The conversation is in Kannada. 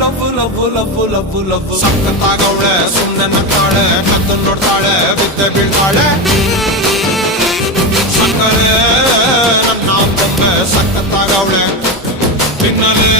love love love love love ಸಕ್ಕತ್ತಾಗವಳೆ ಸುಮ್ಮನೆ ನಕ್ಕಾಳೆ ಕತ್ತು ನೋಡ್ತಾಳೆ ಬಿದ್ದೆ ಬೀಳ್ತಾಳೆ ಸಕ್ಕರೆ ನನ್ನ ಬೊಮ್ಮೆ ಸಕ್ಕತ್ತಾಗವಳೆ ಪಿನ್ನಲೆ